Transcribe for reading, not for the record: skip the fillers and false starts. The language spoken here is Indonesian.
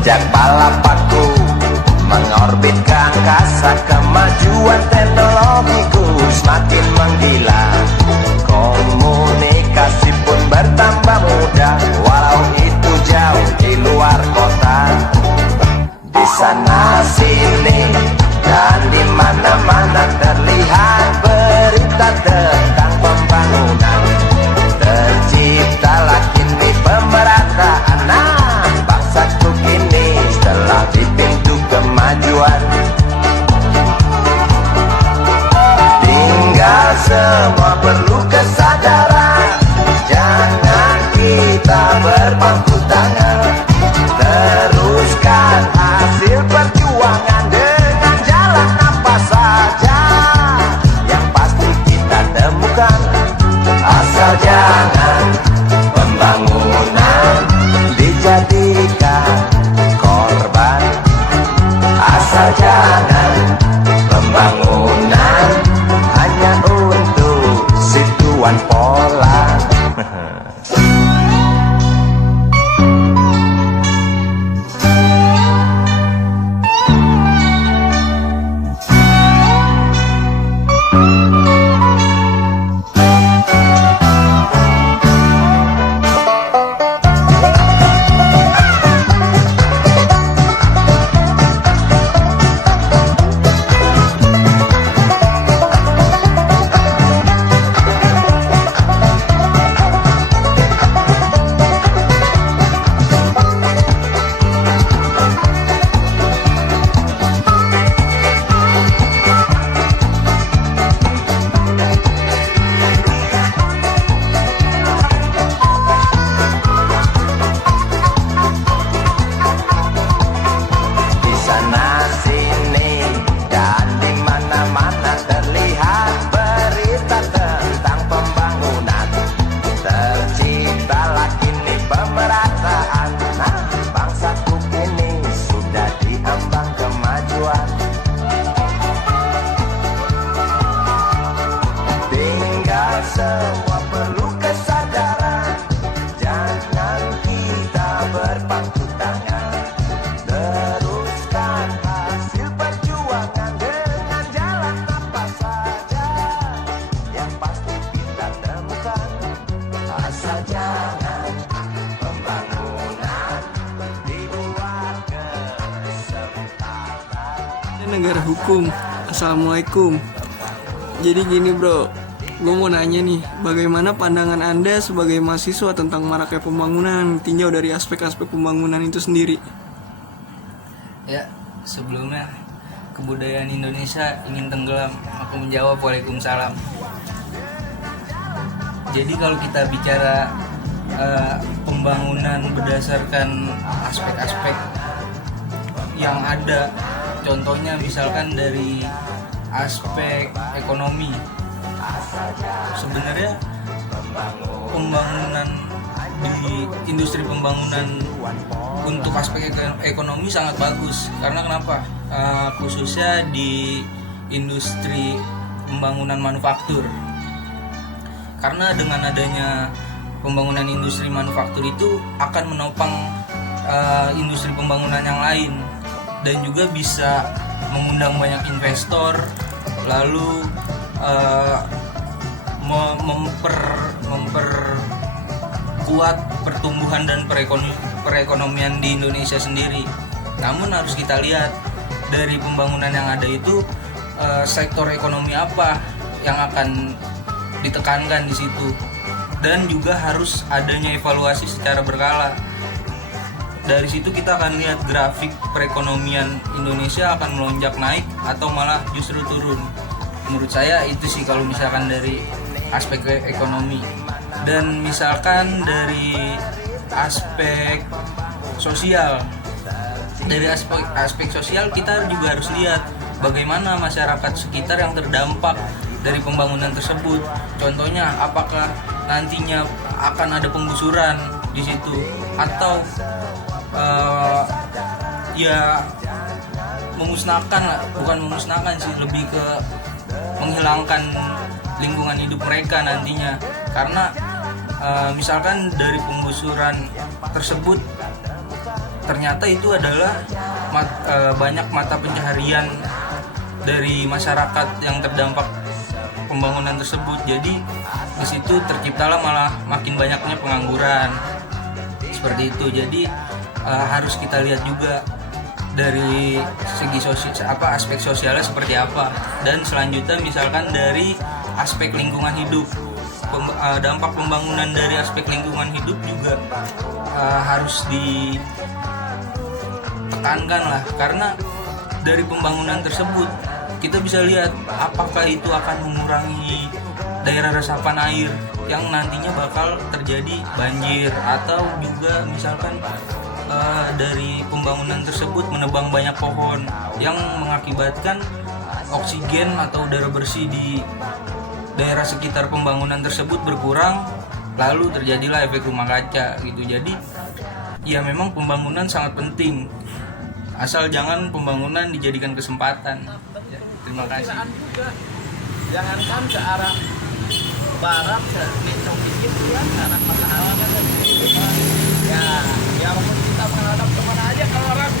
Sejak balapaku mengorbit ke angkasa, kemajuan teknologiku semakin menggila. Komunikasi pun bertambah mudah, walau itu jauh di luar kota. Di sana sini dan di mana-mana terlihat berita tentang pembangunan. Terciptalah kini pemerataan. Nah, bangsaku kini telah di pintu kemajuan. Tinggal semua perlu kesadaran. Jangan kita berpangku tangan. Teruskan hasil perjuangan dengan jalan apa saja. Yang pasti kita temukan. Asal jangan pembangunan dijadikan korban. Asal jangan pembangunan hanya untuk si tuan pola. Semua perlu kesadaran. Jangan kita berpangku tangan. Teruskan hasil perjuangan dengan jalan apa saja. Yang pasti kita temukan. Asal jangan pembangunan dibuat kesempatan. Ini negara hukum. Assalamualaikum. Jadi gini bro, gue mau nanya nih, bagaimana pandangan Anda sebagai mahasiswa tentang maraknya pembangunan tinjau dari aspek-aspek pembangunan itu sendiri? Ya, sebelumnya kebudayaan Indonesia ingin tenggelam. Aku menjawab waalaikumsalam. Jadi kalau kita bicara pembangunan berdasarkan aspek-aspek yang ada, contohnya misalkan dari aspek ekonomi. Sebenarnya pembangunan di industri pembangunan untuk aspek ekonomi sangat bagus. Karena kenapa? Khususnya di industri pembangunan manufaktur. Karena dengan adanya pembangunan industri manufaktur itu akan menopang industri pembangunan yang lain dan juga bisa mengundang banyak investor, lalu memperkuat pertumbuhan dan perekonomian di Indonesia sendiri. Namun harus kita lihat dari pembangunan yang ada itu sektor ekonomi apa yang akan ditekankan di situ, dan juga harus adanya evaluasi secara berkala. Dari situ kita akan lihat grafik perekonomian Indonesia akan melonjak naik atau malah justru turun. Menurut saya itu sih kalau misalkan dari aspek ekonomi. Dan misalkan dari aspek sosial, dari aspek sosial kita juga harus lihat bagaimana masyarakat sekitar yang terdampak dari pembangunan tersebut. Contohnya apakah nantinya akan ada penggusuran di situ atau ya memusnahkan lah, bukan memusnahkan sih, lebih ke menghilangkan lingkungan hidup mereka nantinya. Karena misalkan dari penggusuran tersebut ternyata itu adalah banyak mata pencaharian dari masyarakat yang terdampak pembangunan tersebut. Jadi di situ terciptalah malah makin banyaknya pengangguran seperti itu. Jadi harus kita lihat juga dari segi aspek sosialnya seperti apa, dan selanjutnya misalkan dari aspek lingkungan hidup. Dampak pembangunan dari aspek lingkungan hidup juga harus ditekankan lah, karena dari pembangunan tersebut kita bisa lihat apakah itu akan mengurangi daerah resapan air yang nantinya bakal terjadi banjir, atau juga misalkan dari pembangunan tersebut menebang banyak pohon yang mengakibatkan oksigen atau udara bersih di daerah sekitar pembangunan tersebut berkurang, lalu terjadilah efek rumah kaca gitu. Jadi ya memang pembangunan sangat penting, asal jangan pembangunan dijadikan kesempatan. Ya, terima kasih. Jangankan ke arah barat, sedikit dikit ya, ke arah matahari kan ya, ya walaupun kita menghadap kemana aja kalau orang